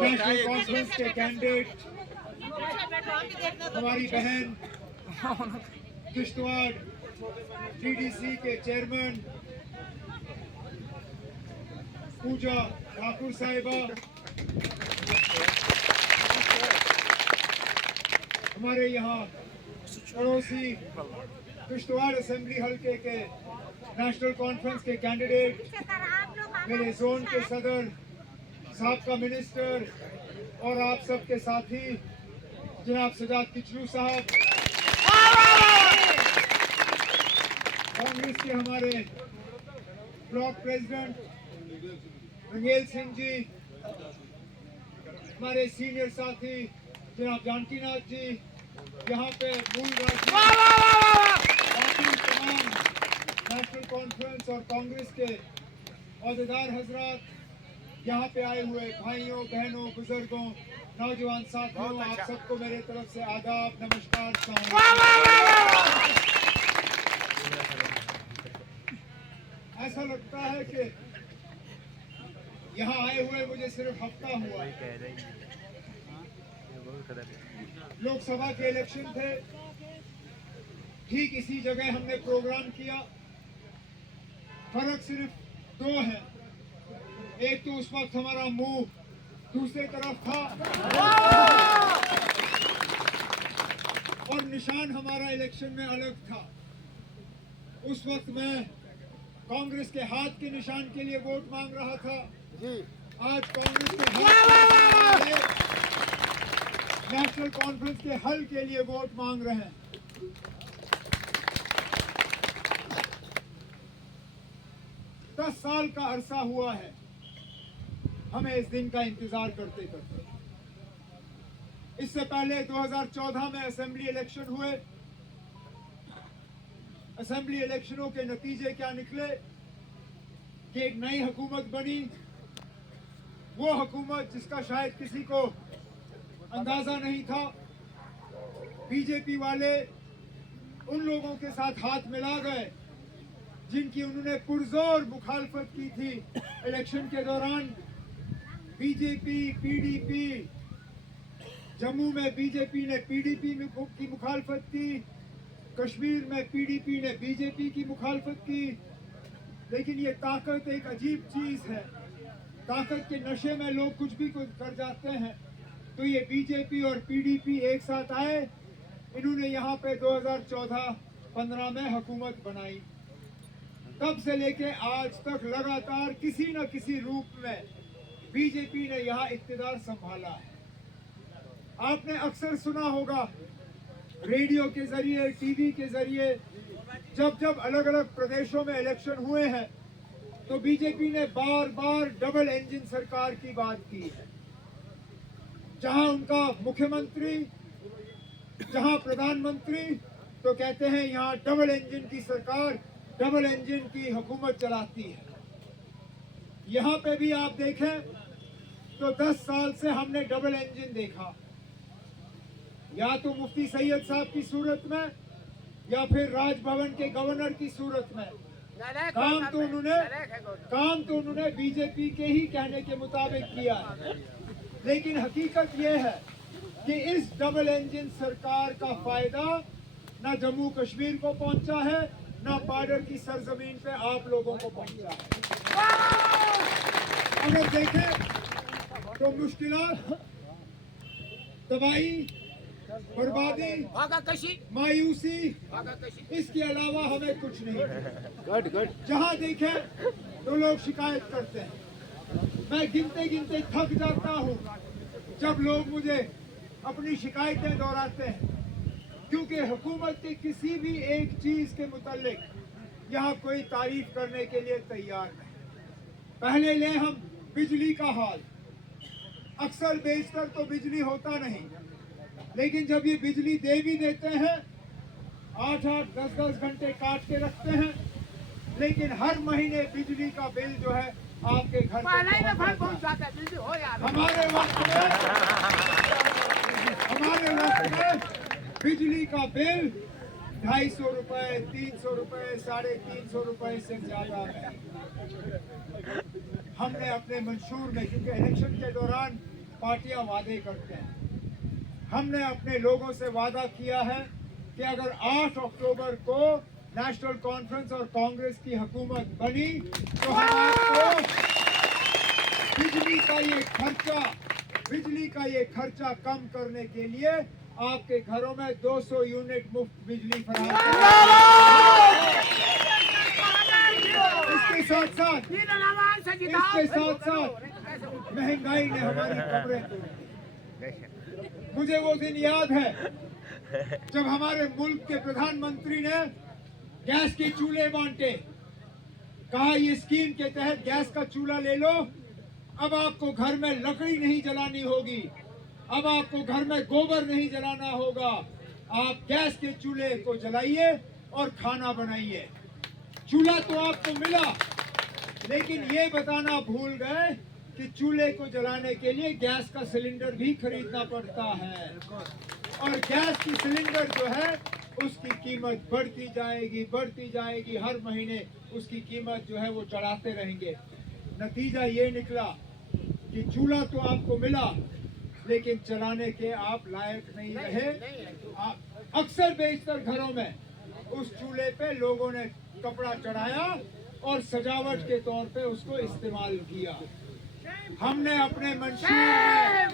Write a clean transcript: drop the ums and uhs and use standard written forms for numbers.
National conference के candidate हमारी बहन किश्तवाड़ डीडीसी के चेयरमैन पूजा ठाकुर साहिबा, हमारे यहाँ पड़ोसी किश्तवाड़ असेंबली हल्के के नेशनल कॉन्फ्रेंस के कैंडिडेट, मेरे जोन के सदर, साबका मिनिस्टर और आप सबके साथी जनाब सजाद किचलू साहब, कांग्रेस के हमारे ब्लॉक प्रेसिडेंट रंगेल सिंह जी, हमारे सीनियर साथी जनाब जानकीनाथ जी, यहाँ पे मूल तमाम नेशनल कॉन्फ्रेंस और कांग्रेस के अहदेदार हजरात, यहाँ पे आए हुए भाइयों बहनों बुजुर्गों नौजवान साथियों, आप सबको मेरे तरफ से आदाब नमस्कार। ऐसा लगता है कि यहाँ आए हुए मुझे सिर्फ हफ्ता हुआ। लोकसभा के इलेक्शन थे, ठीक इसी जगह हमने प्रोग्राम किया। फर्क सिर्फ दो है, एक तो उस वक्त हमारा मुंह दूसरे तरफ था और निशान हमारा इलेक्शन में अलग था। उस वक्त मैं कांग्रेस के हाथ के निशान के लिए वोट मांग रहा था, आज कांग्रेस के हाथ नेशनल कॉन्फ्रेंस के हल के लिए वोट मांग रहे हैं। दस साल का अरसा हुआ है हमें इस दिन का इंतजार करते करते। इससे पहले 2014 में असेंबली इलेक्शन हुए। असेंबली इलेक्शनों के नतीजे क्या निकले कि एक नई हुकूमत बनी। वो हुकूमत जिसका शायद किसी को अंदाजा नहीं था। बीजेपी वाले उन लोगों के साथ हाथ मिला गए जिनकी उन्होंने पुरजोर मुखालफत की थी इलेक्शन के दौरान। बीजेपी पीडीपी, जम्मू में बीजेपी ने पीडीपी की मुखालफत की, कश्मीर में पीडीपी ने बीजेपी की मुखालफत की। लेकिन ये ताकत एक अजीब चीज है, ताकत के नशे में लोग कुछ भी कर जाते हैं। तो ये बीजेपी और पीडीपी एक साथ आए, इन्होंने यहाँ पे 2014-15 में हुकूमत बनाई। तब से लेके आज तक लगातार किसी न किसी रूप में बीजेपी ने यहाँ इक़्तिदार संभाला है। आपने अक्सर सुना होगा रेडियो के जरिए, टीवी के जरिए, जब अलग अलग प्रदेशों में इलेक्शन हुए हैं तो बीजेपी ने बार बार डबल इंजन सरकार की बात की है। जहां उनका मुख्यमंत्री, जहां प्रधानमंत्री, तो कहते हैं यहाँ डबल इंजन की सरकार, डबल इंजन की हुकूमत चलाती है। यहाँ पे भी आप देखें तो 10 साल से हमने डबल इंजन देखा, या तो मुफ्ती सैयद साहब की सूरत में या फिर राजभवन के गवर्नर की सूरत में। काम तो उन्होंने बीजेपी के ही कहने के मुताबिक किया है। लेकिन हकीकत यह है कि इस डबल इंजन सरकार का फायदा ना जम्मू कश्मीर को पहुंचा है, ना बॉर्डर की सरजमीन पे आप लोगों को पहुंचा है। अगर देखें तो मुश्किलात, तबाही, बर्बादी, मायूसी, इसके अलावा हमें कुछ नहीं। जहाँ देखें तो लोग शिकायत करते हैं। मैं गिनते गिनते थक जाता हूँ जब लोग मुझे अपनी शिकायतें दोहराते हैं, क्योंकि हुकूमत के किसी भी एक चीज के मुतालिक यहाँ कोई तारीफ करने के लिए तैयार नहीं। पहले ले हम बिजली का हाल, अक्सर बेशतर तो बिजली होता नहीं, लेकिन जब ये बिजली दे भी देते हैं 8-8, 10-10 घंटे काट के रखते हैं, लेकिन हर महीने बिजली का बिल जो है आपके घर हमारे वक्त में बिजली का बिल 250 रुपए, 300 रुपए, 350 रुपए से ज्यादा है। हमने अपने मंशूर में, क्योंकि इलेक्शन के दौरान पार्टियां वादे करते हैं, हमने अपने लोगों से वादा किया है कि अगर 8 अक्टूबर को नेशनल कॉन्फ्रेंस और कांग्रेस की हुकूमत बनी तो हम आपको बिजली का ये खर्चा कम करने के लिए आपके घरों में 200 यूनिट मुफ्त बिजली फराहम करेंगे। इसके साथ साथ महंगाई ने हमारी कमरें तोड़ी। मुझे वो दिन याद है जब हमारे मुल्क के प्रधानमंत्री ने गैस के चूल्हे बांटे, कहा ये स्कीम के तहत गैस का चूल्हा ले लो, अब आपको घर में लकड़ी नहीं जलानी होगी, अब आपको घर में गोबर नहीं जलाना होगा, आप गैस के चूल्हे को जलाइए और खाना बनाइए। चूल्हा तो आपको मिला, लेकिन ये बताना भूल गए कि चूल्हे को जलाने के लिए गैस का सिलेंडर भी खरीदना पड़ता है, और गैस की सिलेंडर जो है उसकी कीमत बढ़ती जाएगी, हर महीने उसकी कीमत जो है वो चढ़ाते रहेंगे। नतीजा ये निकला कि चूल्हा तो आपको मिला, लेकिन चलाने के आप लायक नहीं रहे। अक्सर बेशतर घरों में उस चूल्हे पे लोगों ने कपड़ा चढ़ाया और सजावट के तौर पे उसको इस्तेमाल किया। हमने अपने मंशूर में